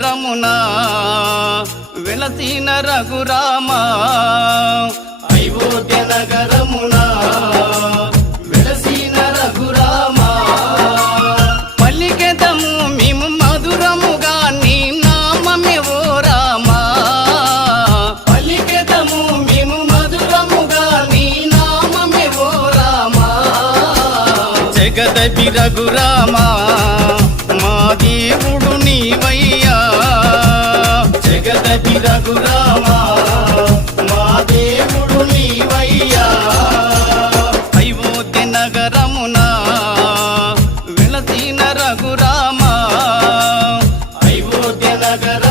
రమునా వెలసిన రఘురామా అయోధ్య నగరమునా వెలసిన రఘురామా పలికెదము మేము మధురముగా నీ నామమే ఓ రామా పలికెదము మేము మధురముగా నీ నామమే ఓ రామా జగదపి రఘురామా మా దేవుడు నీవయ్యా జగదపి రఘురామా మా దేవుడు నీవయ్యా అయోధ్య నగరమునా వెలసిన రఘురామా అయోధ్య నగర